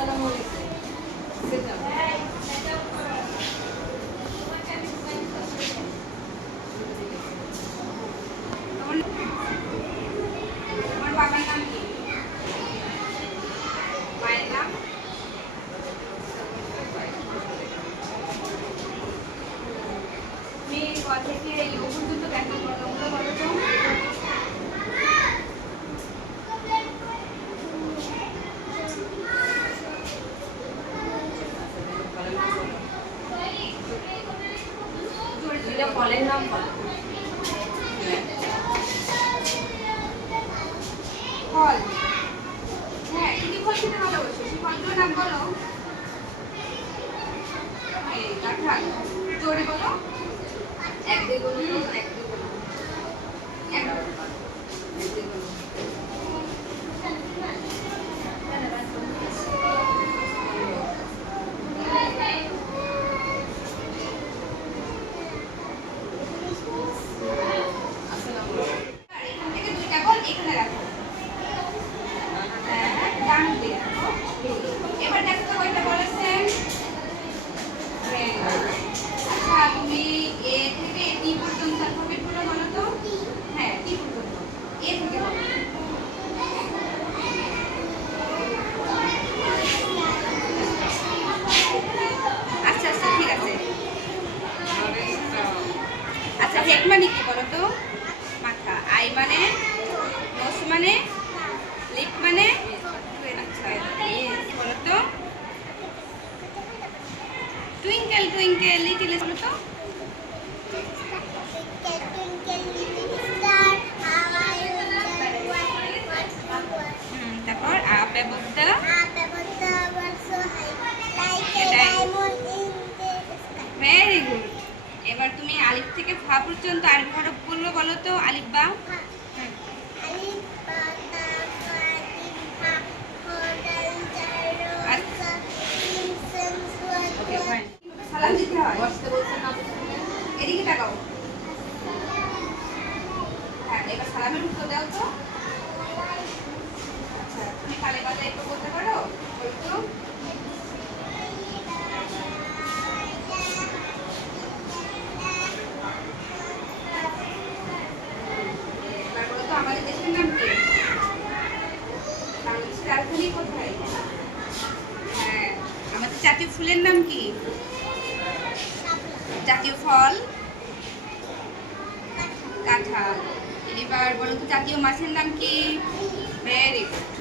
আসসালামু আলাইকুম। তোমার বাবার নাম কি? মায়ের নাম? তুমি ক থেকে ইউ পর্যন্ত ব্যাখ্যা করো, ওগুলো বলো তো। দুইটা ফলের নাম বলো। ফল, হ্যাঁ, কি কি ফল খেতে ভালোবাসো? সেই ফলগুলোর নাম বলো। এই কাঁঠাল, জোরে বলো। এক দুই বলো তো, এক দুই বলো। এক দুই বলো। এখান থেকে দুইটা বল এখানে রাখো। হ্যাঁ, ডান দিয়ে রাখো। এবার দেখো তো কয়টা বলেছে। আচ্ছা, তুমি এ থেকে টি পর্যন্ত অ্যালফাবেটগুলো বলো তো। হ্যাঁ, টি পর্যন্ত। এ থেকে বলো। আচ্ছা আচ্ছা, ঠিক আছে। আচ্ছা, হেড মানে কি বলো তো? মাথা। আই মানে? নোজ মানে? লিপ মানে? আচ্ছা, বলো তো। টুইঙ্কেল টুইঙ্কেল লিটল বলো তো। তারপর up above the very good. এবার তুমি আলিফ থেকে ফা পর্যন্ত আরবি হরফগুলো বলো তো। আলিফ বা। ওকে, ফাইন। সালাম দিতে হয়। বসতে বলছেন না? এদিকে তাকাও। হ্যাঁ, এবার সালামের উত্তর দাও তো। আচ্ছা, তুমি কালে কালে একটু বলতে পারো? বলো তো। এবার বলো তো, আমাদের দেশের নাম কি? বাংলাদেশের রাজধানী কোথায়? হ্যাঁ, আমাদের জাতীয় ফুলের নাম কি? জাতীয় ফল? কাঁঠাল। এবার বলো তো, জাতীয় মাছের নাম কি? Very good.